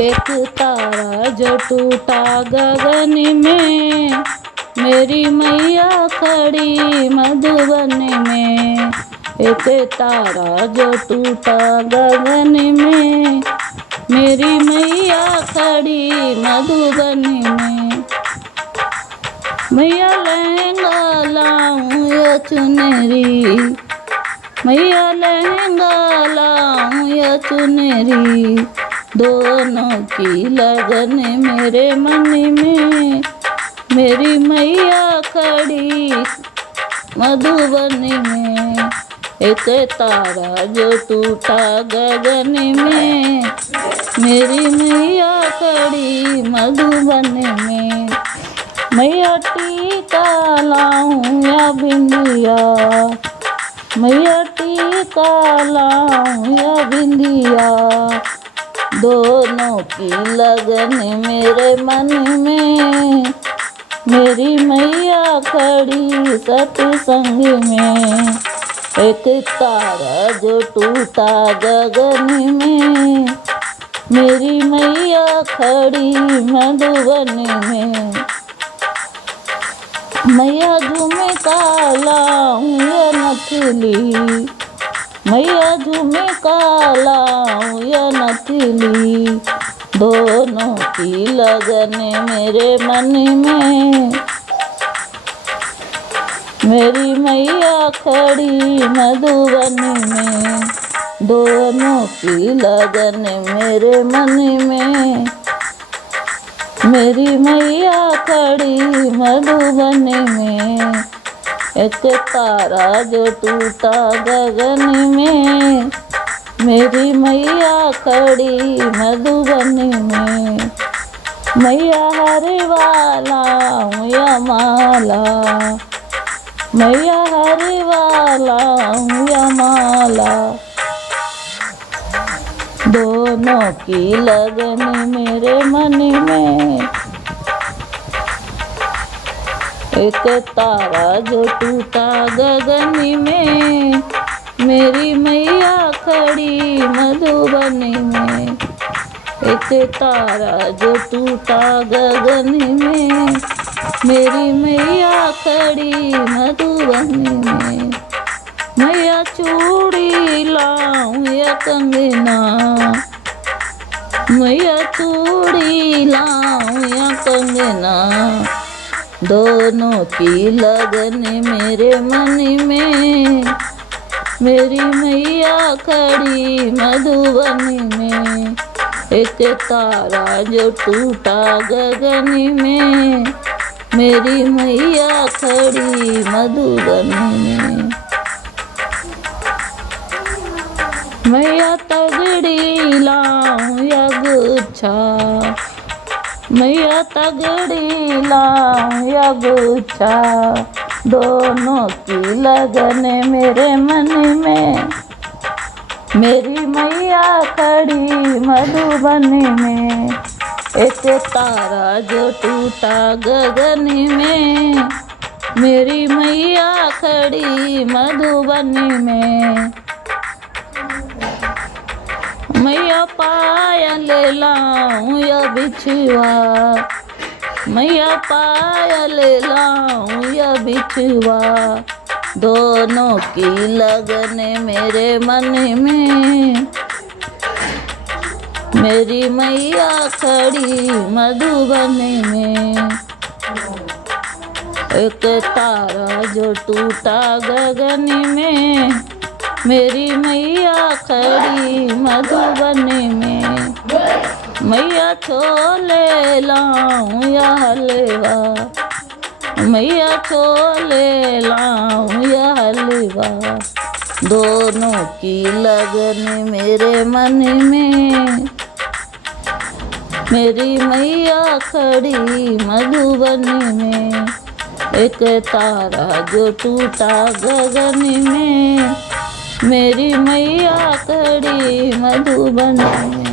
एक तारा जो टूटा गगन में, मेरी मैया खड़ी मधुबन में। एक तारा जो टूटा गगन में, मेरी मैया खड़ी मधुबन में। मैया लहंगा लाऊं या चुनरी, मैया लहंगा लाऊं या चुनरी, दोनों की लगन मेरे मन में। मेरी मैया खड़ी मधुबन में। एक तारा जो टूटा गगन में, मेरी मैया खड़ी मधुबन में। मैया टीका लाऊं या बिंदिया, मैया टीका लाऊं या बिंदिया, दोनों की लगन मेरे मन में। मेरी मैया खड़ी सत्संग में। एक तारा जो टूटा गगन में, मेरी मैया खड़ी मधुबन में। मैया झुमका लाऊं या नथली, मैया झुमका लाऊं या नथली, दोनों की लगन मेरे मन में। मेरी मैया खड़ी मधुबन में, दोनों की लगन मेरे मन में। मेरी मैया खड़ी मधुबन में। एक तारा जो टूटा गगन में, मेरी मैया खड़ी मधुबन में। मैया हरवाला या माला, मैया हरवाला या माला, दोनों की लगन मेरे मन में। एक तारा जो टूटा गगन में, मेरी मैया खड़ी मधुबन में। एक तारा जो टूटा गगन में, मेरी मैया खड़ी मधुबन में। मैया चूड़ी लाऊं या कंगना, मैया चूड़ी लाऊं या कंगना, दोनों की लगन मेरे मन में। मेरी मैया खड़ी मधुबन में। एक तारा जो टूटा गगन में, मेरी मैया खड़ी मधुबन में। मैया तगड़ी लाऊं या गुच्छा, मैया तगड़ी लाऊं या गुच्छा, दोनों की लगन मेरे मन में। मेरी मैया खड़ी मधुबन में। एक तारा जो टूटा गगन में, मेरी मैया खड़ी मधुबन में। मैया पायल लाऊं या बिछुआ, मैया पायल लाऊं या बिछुआ, दोनों की लगन मेरे मन में। मेरी मैया खड़ी मधुबन में। एक तारा जो टूटा गगन में, मेरी मैया खड़ी मधुबन में। मैया छोले लाऊं या हलवा, मैया छोले लाऊं या हलवा, दोनों की लगन मेरे मन में। मेरी मैया खड़ी मधुबन में। एक तारा जो टूटा गगन में, मेरी मैया खड़ी मधुबन में।